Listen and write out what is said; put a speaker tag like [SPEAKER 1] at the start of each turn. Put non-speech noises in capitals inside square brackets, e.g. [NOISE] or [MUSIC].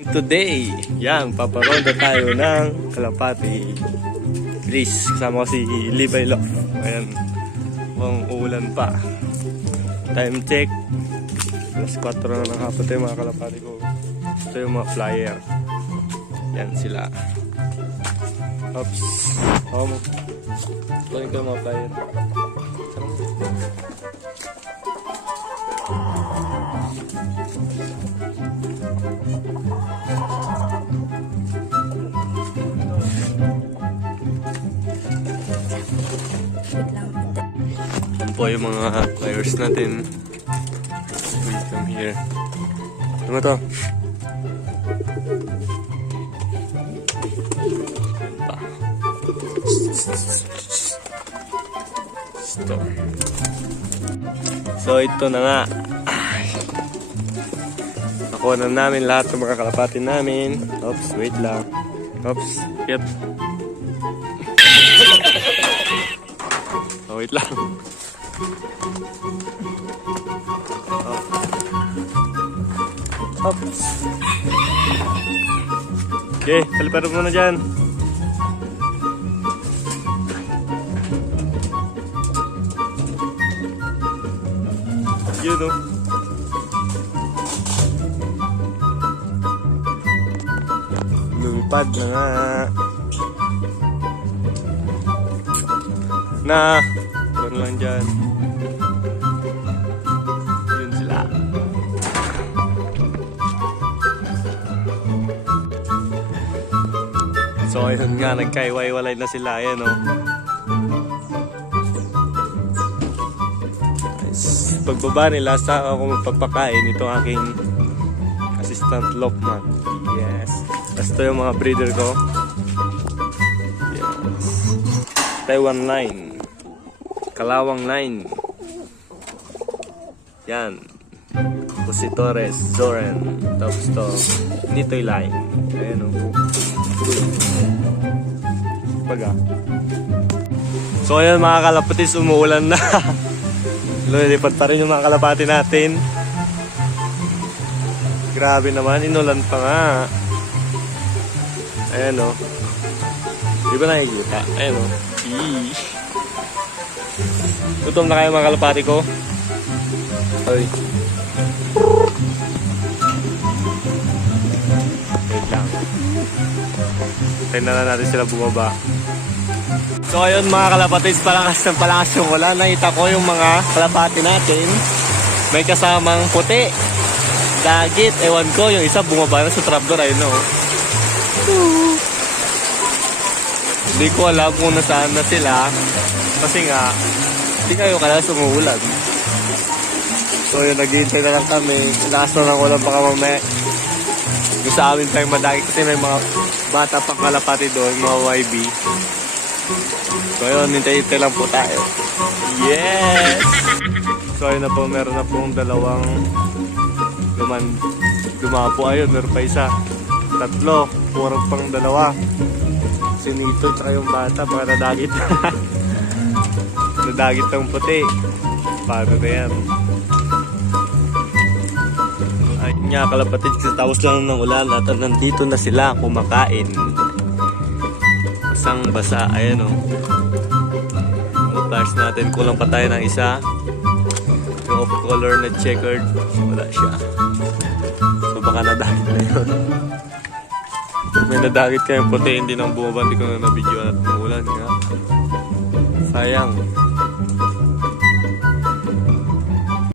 [SPEAKER 1] Today, yan, paparonda tayo ng Kalapati. Please, kasama ko si Levi Love. Ayan, mukhang uulan pa. Time check. Alas 4 na ng hapon tayo mga kalapati ko. Ito yung mga flyer. Yan sila. Oops. Hawa mo. Kunin ko yung mga flyer. Sarap. Po yung mga flyers natin. Wait, come here. Ano to? Pa. Stop. So ito na nga. Nakuha na namin lahat ng mga kalapatin namin. Oops, wait lang. Oops, yep. [LAUGHS] Oh, wait lang. Oh. Oops. Okay, kaliparo mo na dyan. Yun oh. Lumipad na nga. Na, doon lang dyan. So ayun nga, nagkaiwaiwalay na sila. Ayan o. Nice. Pagbaba nila, sa ako magpapakain itong aking assistant Lokman. Yes. Tapos ito yung mga breeder ko. Yes. Taiwan line. Kalawang line. Yan. Positores, Zoran. Tapos to, Nitoy line. Ayan o. Baga. So ayan mga kalapatis, umuulan na. [LAUGHS] Lumilipad pa rin yung mga kalapati natin. Grabe naman, inulan pa nga. Ayan o. Di ba nakikita? Ayan o. Eee. Gutom na kayo mga kalapati ko. Ay. Wait lang. Tingnan na natin sila bumaba. So ayun mga kalapatis, palangas ng palangas yung ulan. Nakita ko yung mga kalapati natin. May kasamang puti. Dagit, ewan ko, yung isa bumaba na sa trapdoor, ayun no. Hindi ko alam kung nasaan na sila. Kasi nga, hindi kayo kaya sumuulan. So yun, naghihintay na lang kami. Lakas na ng ulan baka mamaya. Sa amin tayong madagi kasi may mga bata pang kalapati doon, mga YB. So yun, hintay-hintay lang po tayo. Yes! So ayun na po, meron na pong dalawang luman. Lumapo ayun, meron pa isa. Tatlo, puro pang dalawa. Si Nito tsaka yung bata, baka nadagit. [LAUGHS] nadagit ng puti. Paano na yan? Ay nga kalapatid, tapos lang ng ulan at nandito na sila kumakain. Basang basa, ayan o. Mga flowers natin, kulang pa tayo ng isa. Yung off color na checkered, wala siya. So baka nadagit na yun. Pag may nadagit kayong puti, hindi nang bumaba, hindi ko na nabidyoan at umulan nga. Sayang.